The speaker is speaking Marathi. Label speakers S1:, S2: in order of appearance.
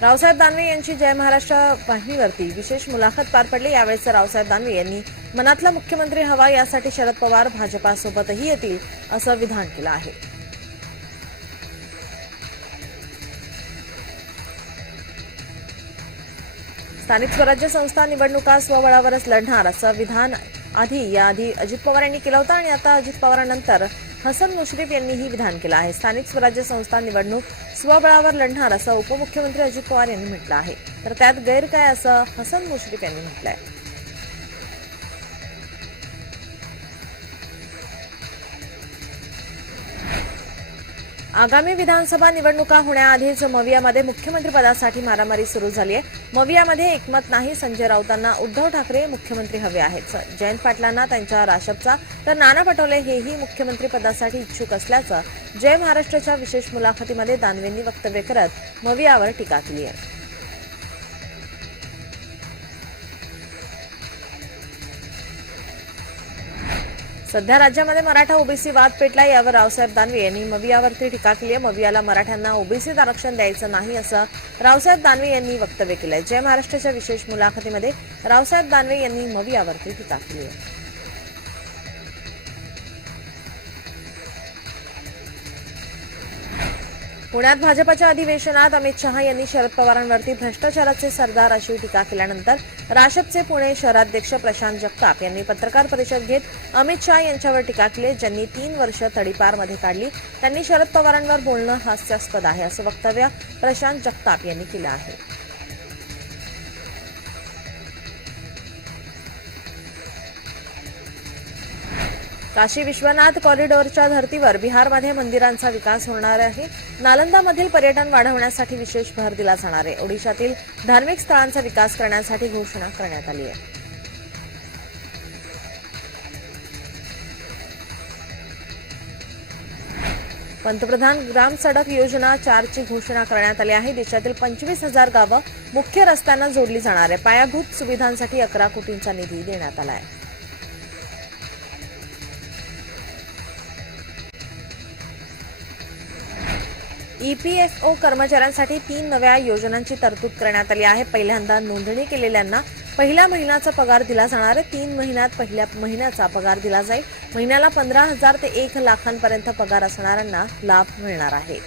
S1: रावसाहेब दानवे यांची जय महाराष्ट्र वाहिनीवरती. विशेष मुलाखत पार पडली. यावेळेस रावसाहेब दानवे यांनी मनातला मुख्यमंत्री हवा यासाठी शरद पवार भाजपासोबतही येतील असं विधान केलं आहे. स्थानिक स्वराज्य संस्था निवडणुका स्वबळावरच लढणार असं विधान आधी याआधी अजित पवार यांनी केलं होतं आणि आता अजित पवारांनंतर हसन मुश्रीफ यांनीही विधान केलं आहे. स्थानिक स्वराज्य संस्था निवडणूक स्वबळावर लढणार असं उपमुख्यमंत्री अजित पवार यांनी म्हटलं आहे. तर त्यात गैर काय असं हसन मुश्रीफ यांनी म्हटलं आहे आगामी विधानसभा निवडणुका होण्याआधीच मवियामध्ये मुख्यमंत्रीपदासाठी मारामारी सुरू झाली आहे. मवियामध्ये एकमत नाही संजय राऊतांना उद्धव ठाकरे मुख्यमंत्री हवे आहेत. जयंत पाटलांना त्यांच्या राशपचा तर नाना पटोले हेही मुख्यमंत्रीपदासाठी इच्छुक असल्याचं जय महाराष्ट्राच्या विशेष मुलाखतीमध्ये दानवेंनी वक्तव्य करत मवियावर टीका केली आहे. सध्या राज्यामध्ये मराठा ओबीसी वाद पेटला यावर रावसाहेब दानवे यांनी मवियावरती टीका केली आहे. मवियाला मराठ्यांना ओबीसीत आरक्षण द्यायचं नाही असं रावसाहेब दानवे यांनी वक्तव्य केलंय. जय महाराष्ट्राच्या विशेष मुलाखतीमध्ये रावसाहेब दानवे यांनी मवियावरती टीका केली आहे. पुण्यात भाजपच्या अधिवेशनात अमित शहा यांनी शरद पवारांवरती भ्रष्टाचाराचे सरदार अशी टीका केल्यानंतर राशपचे पुणे शहराध्यक्ष प्रशांत जगताप यांनी पत्रकार परिषद घेत अमित शहा यांच्यावर टीका केली ज्यांनी तीन वर्ष तडीपारमध्ये काढली. त्यांनी शरद पवारांवर बोलणं हास्यास्पद आहे असं वक्तव्य प्रशांत जगताप यांनी केलं आहे. काशी विश्वनाथ कॉरिडॉरच्या धर्तीवर बिहारमध्ये मंदिरांचा विकास होणार आहे. नालंदामधील पर्यटन वाढवण्यासाठी विशेष भर दिला जाणार आहे. ओडिशातील धार्मिक स्थळांचा विकास करण्यासाठी घोषणा करण्यात आली आहे. पंतप्रधान ग्राम सडक योजना चारची घोषणा करण्यात आली आहे. देशातील पंचवीस हजार गावं मुख्य रस्त्यांना जोडली जाणार आहे. पायाभूत सुविधांसाठी अकरा कोटींचा निधी देण्यात आला आहे. ई पी एफ ओ कर्मचाऱ्यांसाठी तीन नव्या योजनांची तरतूद करण्यात आली आहे. पहिल्यांदा नोंदणी केलेल्यांना पहिल्या महिन्याचा पगार दिला जाणार आहे. तीन महिन्यात पहिल्या महिन्याचा पगार दिला जाईल. महिन्याला पंधरा हजार ते एक लाखांपर्यंत पगार असणाऱ्यांना लाभ मिळणार आहे.